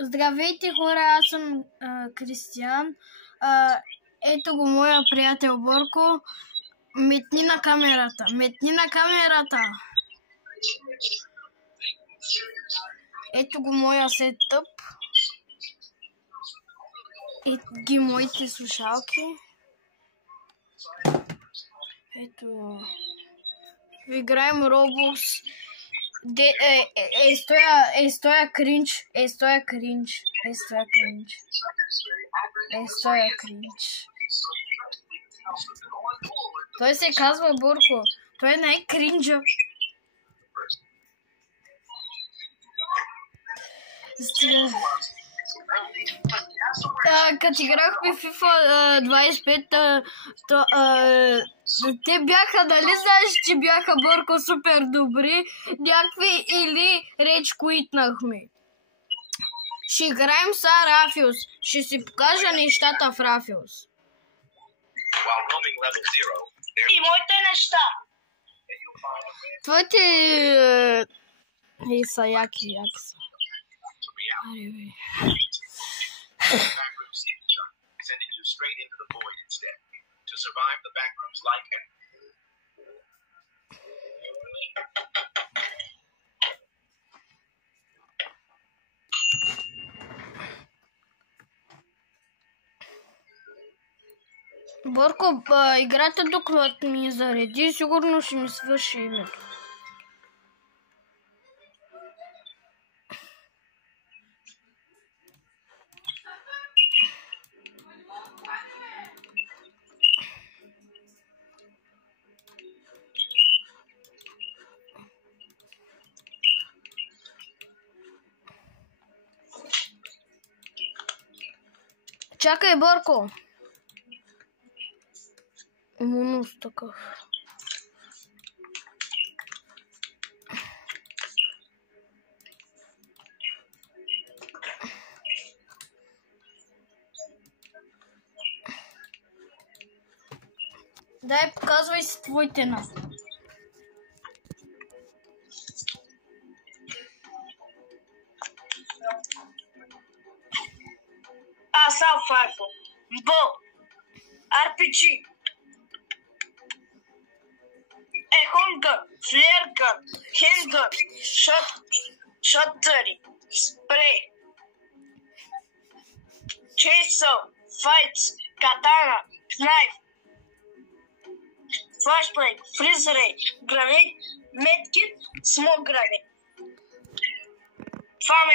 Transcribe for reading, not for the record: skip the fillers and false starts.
Здравейте хора, аз съм Кристиян. Ето го моя приятел Борко. Метни на камерата. Метни на камерата. Ето го моя сетъп. Ето ги моите слушалки. Ето. Играем Roblox. Стоя кринч. Той се казва Бурко. Той не е кринджа. Като играхме FIFA 25, те бяха, нали знаеш, че бяха Борко супер добри, някакви или реч куитнахме. Ще играем с Рафиус, ще си покажа нещата в Рафиус. И моите неща. Твоите са яки са. Аре бе. Борко, играта докато ми зареди, сигурно ще ми свърши името. Чакай, Борко. Монус такъв. Дай, показвай си твоите на. Аз съм Файфо. Б. RPG. Ехонгън, флергън, хендгън, шотъри, спрей, чейсъл, файтс, катана, кнайф, флашплей, фризрей, гранит, медкит, смок гранит. Това ме